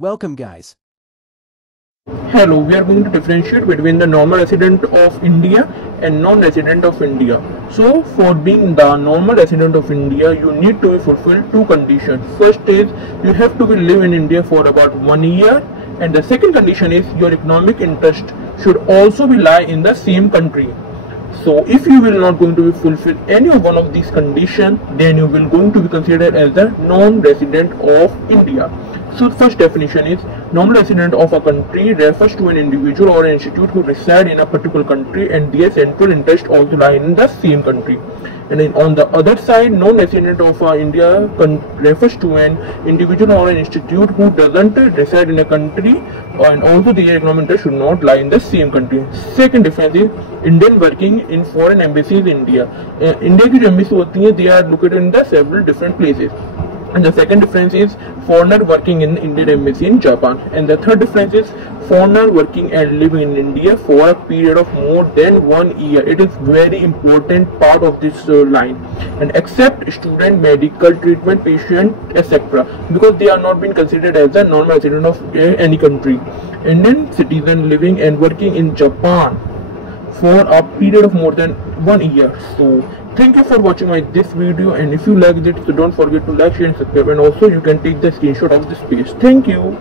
Welcome guys. Hello, we are going to differentiate between the normal resident of India and non-resident of India. So, for being the normal resident of India, you need to fulfill two conditions. First is you have to live in India for about 1 year, and the second condition is your economic interest should also be lie in the same country. So, if you will not going to fulfill any of one of these conditions, then you will going to be considered as a non-resident of India. So, the first definition is normal resident of a country refers to an individual or an institute who reside in a particular country and their central interest also lie in the same country. And then on the other side, non-resident of India refers to an individual or an institute who doesn't reside in a country and also their economic interest should not lie in the same country. Second difference is Indian working in foreign embassies in India. India की जो embassy होती है, they are located in the several different places. And the second difference is foreigner working in Indian embassy in Japan. And the third difference is foreigner working and living in India for a period of more than 1 year. It is very important part of this line. And except student, medical treatment, patient, etc. Because they are not being considered as a normal resident of any country. Indian citizen living and working in Japan for a period of more than 1 year. So thank you for watching this video, and if you liked it, so don't forget to like, share and subscribe, and also you can take the screenshot of this page. Thank you.